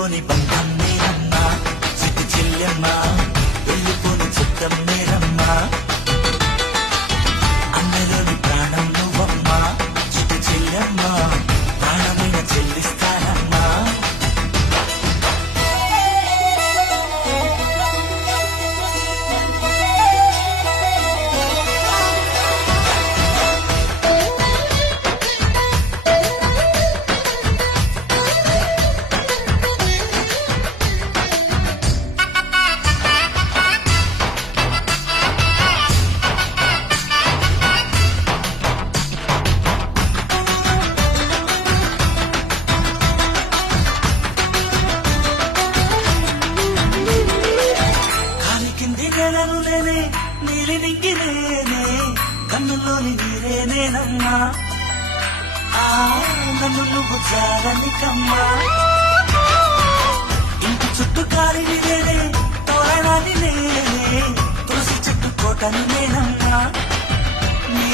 విడిపోని బంధం నేనమ్మా చిట్టి చెల్లెమ్మా వెళ్ళిపోని చిత్తం నేనమ్మా అన్నలోని ప్రాణం నువ్వమ్మా చిట్టి చెల్లెమ్మా ప్రాణమైన చెల్లిస్తానమ్మా నెలను నేనే నీలి నింగి నేనే కన్నుల్లోని నీరే నేనమ్మా నన్ను నువ్వు జారనికమ్మా ఇంటి చుట్టూ కాలిని నేనే తోరణాన్ని నేనే తులసి చెట్టు కోటని నేనమ్మా నీ